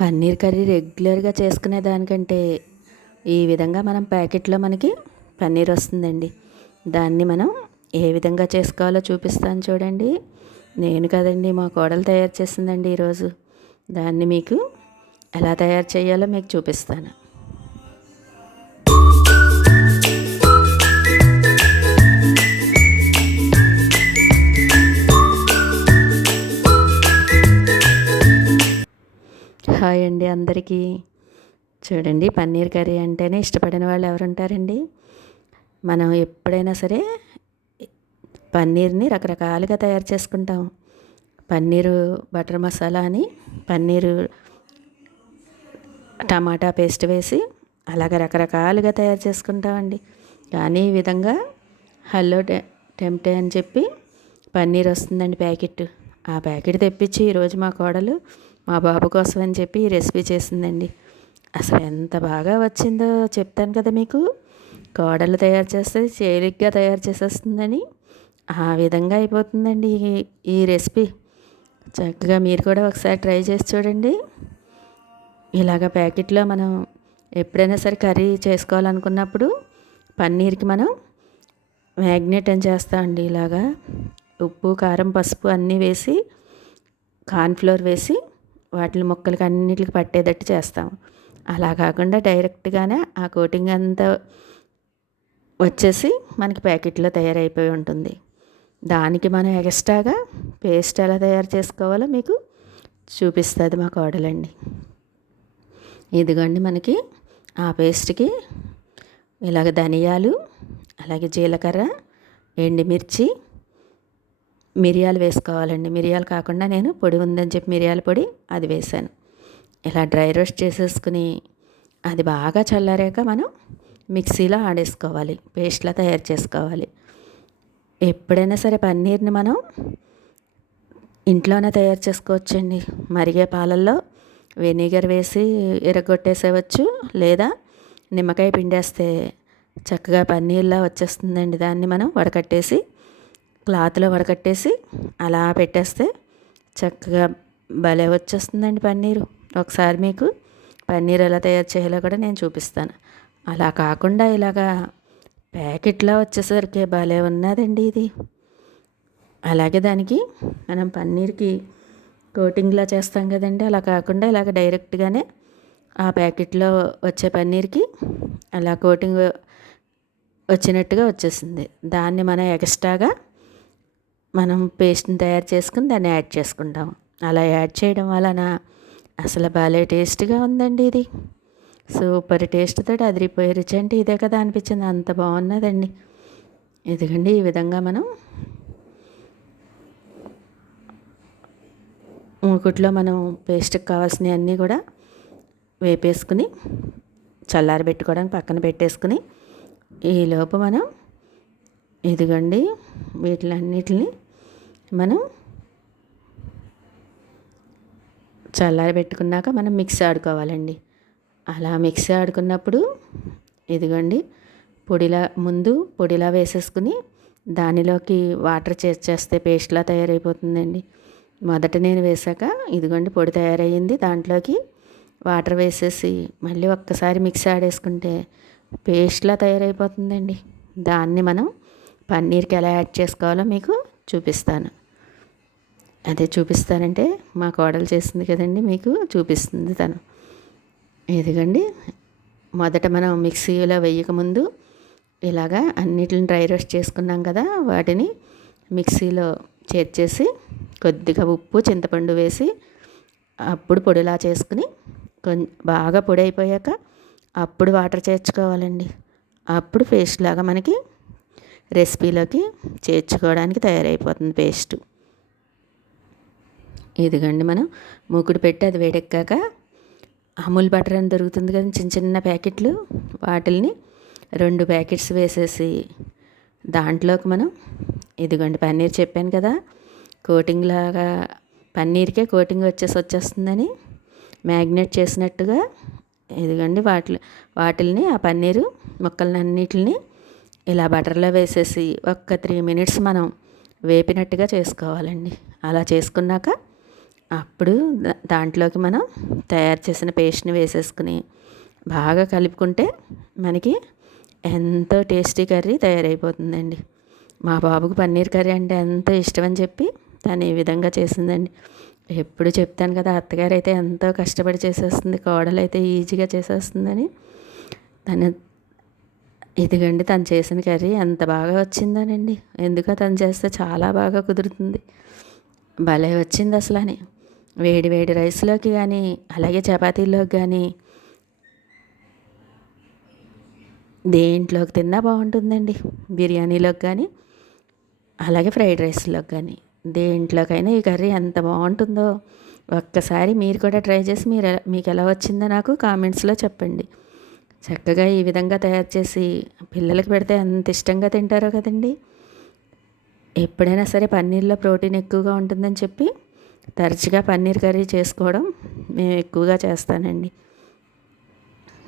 Paneer curry రెగ్యులర్గా చేసుకునే దానికంటే ఈ విధంగా మనం ప్యాకెట్లో మనకి పన్నీర్ వస్తుందండి. దాన్ని మనం ఏ విధంగా చేసుకోవాలో చూపిస్తాను చూడండి. నేను కదండి, మా కోడలు తయారు చేసిందండి ఈరోజు. దాన్ని మీకు ఎలా తయారు చేయాలో మీకు చూపిస్తాను. హాయ్ అండి అందరికీ. చూడండి, పన్నీర్ కర్రీ అంటేనే ఇష్టపడిన వాళ్ళు ఎవరుంటారండి? మనం ఎప్పుడైనా సరే పన్నీర్ని రకరకాలుగా తయారు చేసుకుంటాం. పన్నీరు బటర్ మసాలా అని, పన్నీరు టమాటా పేస్ట్ వేసి అలాగ రకరకాలుగా తయారు చేసుకుంటామండి. కానీ ఈ విధంగా హలో టెంప్టే అని చెప్పి పన్నీర్ వస్తుందండి ప్యాకెట్. ఆ ప్యాకెట్ తెప్పించి ఈరోజు మా కోడలు మా బాబు కోసం అని చెప్పి ఈ రెసిపీ చేసిందండి. అసలు ఎంత బాగా వచ్చిందో చెప్తాను కదా మీకు. కోడలు తయారు చేస్తే తేలిగ్గా తయారు చేసేస్తుందని ఆ విధంగా అయిపోతుందండి ఈ రెసిపీ. చక్కగా మీరు కూడా ఒకసారి ట్రై చేసి చూడండి. ఇలాగ ప్యాకెట్లో మనం ఎప్పుడైనా సరే కర్రీ చేసుకోవాలనుకున్నప్పుడు పన్నీర్కి మనం మ్యాగ్నేట్ అని చేస్తామండి. ఇలాగా ఉప్పు, కారం, పసుపు అన్నీ వేసి కార్న్ఫ్లోర్ వేసి వాటిని ముక్కలకి అన్నిటికి పట్టేటట్టు చేస్తాం. అలా కాకుండా డైరెక్ట్గానే ఆ కోటింగ్ అంతా వచ్చేసి మనకి ప్యాకెట్లో తయారైపోయి ఉంటుంది. దానికి మనం ఎక్స్ట్రాగా పేస్ట్ ఎలా తయారు చేసుకోవాలో మీకు చూపిస్తుంది మా కోడలండి. ఇదిగోండి, మనకి ఆ పేస్ట్కి ఇలాగ ధనియాలు, అలాగే జీలకర్ర, ఎండుమిర్చి, మిరియాలు వేసుకోవాలండి. మిరియాలు కాకుండా నేను పొడి ఉందని చెప్పి మిరియాల పొడి అది వేసాను. ఇలా డ్రై రోస్ట్ చేసేసుకుని అది బాగా చల్లారాక మనం మిక్సీలో ఆడేసుకోవాలి, పేస్ట్లా తయారు చేసుకోవాలి. ఎప్పుడైనా సరే పన్నీర్ని మనం ఇంట్లోనే తయారు చేసుకోవచ్చండి. మరిగే పాలల్లో వెనిగర్ వేసి ఎరగొట్టేసేవచ్చు, లేదా నిమ్మకాయ పిండేస్తే చక్కగా పన్నీర్లా వచ్చేస్తుందండి. దాన్ని మనం వడకట్టేసి క్లాత్లో వడకట్టేసి అలా పెట్టేస్తే చక్కగా భలే వచ్చేస్తుందండి పన్నీరు. ఒకసారి మీకు పన్నీర్ ఎలా తయారు చేయాలో కూడా నేను చూపిస్తాను. అలా కాకుండా ఇలాగా ప్యాకెట్లో వచ్చేసరికి భలే ఉన్నదండి ఇది. అలాగే దానికి మనం పన్నీర్కి కోటింగ్లా చేస్తాం కదండి, అలా కాకుండా ఇలాగ డైరెక్ట్గానే ఆ ప్యాకెట్లో వచ్చే పన్నీర్కి అలా కోటింగ్ వచ్చినట్టుగా వచ్చేసింది. దాన్ని మనం ఎక్స్ట్రాగా మనం పేస్ట్ని తయారు చేసుకుని దాన్ని యాడ్ చేసుకుంటాం. అలా యాడ్ చేయడం వలన అసలు భలే టేస్ట్గా ఉందండి ఇది. సూపర్ టేస్ట్ తోటి అదిరిపోయే రుచి అంటే ఇదే కదా అనిపించింది. అంత బాగున్నదండి. ఇదిగండి, ఈ విధంగా మనం మూకుట్లో మనం పేస్ట్కి కావాల్సినవి అన్నీ కూడా వేపేసుకుని చల్లారబెట్టుకోవడానికి పక్కన పెట్టేసుకుని ఈలోపు మనం ఇదిగండి వీటిలన్నిటిని మనం చల్లారబెట్టుకున్నాక మనం మిక్సీ ఆడుకోవాలండి. అలా మిక్సీ ఆడుకున్నప్పుడు ఇదిగోండి పొడిలా వేసేసుకుని దానిలోకి వాటర్ చేస్తే పేస్ట్లా తయారైపోతుందండి. మొదట నేను వేసాక ఇదిగోండి పొడి తయారయ్యింది. దాంట్లోకి వాటర్ వేసేసి మళ్ళీ ఒక్కసారి మిక్సీ ఆడేసుకుంటే పేస్ట్లా తయారైపోతుందండి. దాన్ని మనం పన్నీర్కి ఎలా యాడ్ చేసుకోవాలో మీకు చూపిస్తాను. అదే చూపిస్తానంటే మా కోడలు చేసింది కదండి, మీకు చూపిస్తుంది తను. ఇదిగండి, మొదట మనం మిక్సీలో వేయకముందు ఇలాగా అన్నిటిని డ్రై రోస్ట్ చేసుకున్నాం కదా, వాటిని మిక్సీలో చేర్చేసి కొద్దిగా ఉప్పు, చింతపండు వేసి అప్పుడు పొడిలా చేసుకుని బాగా పొడి అయిపోయాక అప్పుడు వాటర్ చేర్చుకోవాలండి. అప్పుడు పేస్ట్ లాగా మనకి రెసిపీలోకి చేర్చుకోవడానికి తయారైపోతుంది పేస్ట్. ఇదిగండి, మనం మూకుడు పెట్టి అది వేడెక్కాక అమూల్ బటర్ అని దొరుకుతుంది కదా చిన్న చిన్న ప్యాకెట్లు, వాటిల్ని 2 ప్యాకెట్స్ వేసేసి దాంట్లోకి మనం ఇదిగోండి పన్నీర్ చెప్పాను కదా, కోటింగ్ లాగా పన్నీర్కే కోటింగ్ వచ్చేస్తుందని మ్యాగ్నేట్ చేసినట్టుగా ఇదిగండి వాటిల్ని ఆ పన్నీరు ముక్కలన్నిటిని ఇలా బటర్లో వేసేసి ఒక్క 3 minutes మనం వేపినట్టుగా చేసుకోవాలండి. అలా చేసుకున్నాక అప్పుడు దాంట్లోకి మనం తయారు చేసిన పేస్ట్ని వేసేసుకుని బాగా కలుపుకుంటే మనకి ఎంతో టేస్టీ కర్రీ తయారైపోతుందండి. మా బాబుకు పన్నీర్ కర్రీ అంటే ఎంతో ఇష్టం అని చెప్పి తను ఈ విధంగా చేసిందండి. ఎప్పుడు చెప్తాను కదా, అత్తగారు అయితే ఎంతో కష్టపడి చేసేస్తుంది, కోడలు అయితే ఈజీగా చేసేస్తుందని. తను ఇదిగండి తను చేసిన కర్రీ ఎంత బాగా వచ్చిందోనండి. ఎందుకో తను చేస్తే చాలా బాగా కుదురుతుంది. భలే వచ్చింది అసలని. వేడి వేడి రైస్లోకి కానీ అలాగే చపాతీల్లోకి కానీ దేంట్లోకి తిన్నా బాగుంటుందండి. బిర్యానీలోకి కానీ అలాగే ఫ్రైడ్ రైస్లోకి కానీ దేంట్లోకైనా ఈ కర్రీ ఎంత బాగుంటుందో ఒక్కసారి మీరు కూడా ట్రై చేసి మీకు ఎలా వచ్చిందో నాకు కామెంట్స్లో చెప్పండి. చక్కగా ఈ విధంగా తయారు చేసి పిల్లలకి పెడితే ఎంత ఇష్టంగా తింటారో కదండి. ఎప్పుడైనా సరే పన్నీర్లో ప్రోటీన్ ఎక్కువగా ఉంటుందని చెప్పి తరచుగా పన్నీర్ కర్రీ చేసుకోవడం మేము ఎక్కువగా చేస్తానండి.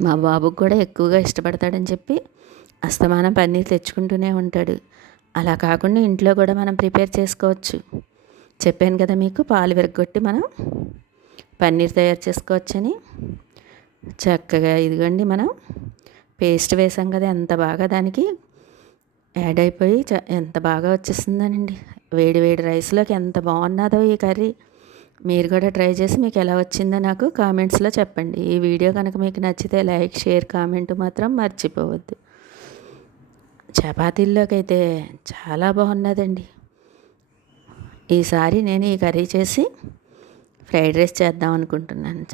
మా బాబుకు కూడా ఎక్కువగా ఇష్టపడతాడని చెప్పి అస్తమానం పన్నీర్ తెచ్చుకుంటూనే ఉంటాడు. అలా కాకుండా ఇంట్లో కూడా మనం ప్రిపేర్ చేసుకోవచ్చు. చెప్పాను కదా మీకు, పాలు విరగ్గొట్టి మనం పన్నీర్ తయారు చేసుకోవచ్చని. చక్కగా ఇదిగోండి మనం పేస్ట్ వేసాం కదా, ఎంత బాగా దానికి యాడ్ అయిపోయి ఎంత బాగా వచ్చేస్తుందనండి. వేడి వేడి రైస్లోకి ఎంత బాగున్నదో ఈ కర్రీ. మీరు కూడా ట్రై చేసి మీకు ఎలా వచ్చిందో నాకు కామెంట్స్లో చెప్పండి. ఈ వీడియో కనుక మీకు నచ్చితే లైక్, షేర్, కామెంట్ మాత్రం మర్చిపోవద్దు. చపాతీల్లోకి అయితే చాలా బాగున్నదండి. ఈసారి నేను ఈ కర్రీ చేసి ఫ్రైడ్ రైస్ చేద్దాం అనుకుంటున్నాను.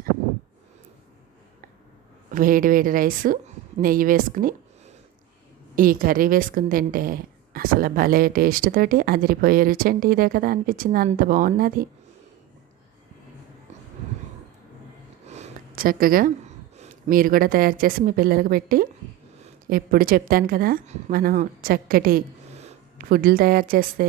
వేడి వేడి రైసు నెయ్యి వేసుకుని ఈ కర్రీ వేసుకుని తింటే అసలు భలే టేస్ట్ తోటి అదిరిపోయే రుచి అంటే ఇదే కదా అనిపించింది. అంత బాగున్నది. చక్కగా మీరు కూడా తయారు చేసి మీ పిల్లలకు పెట్టి, ఎప్పుడు చెప్తాను కదా, మనం చక్కటి ఫుడ్లు తయారు చేస్తే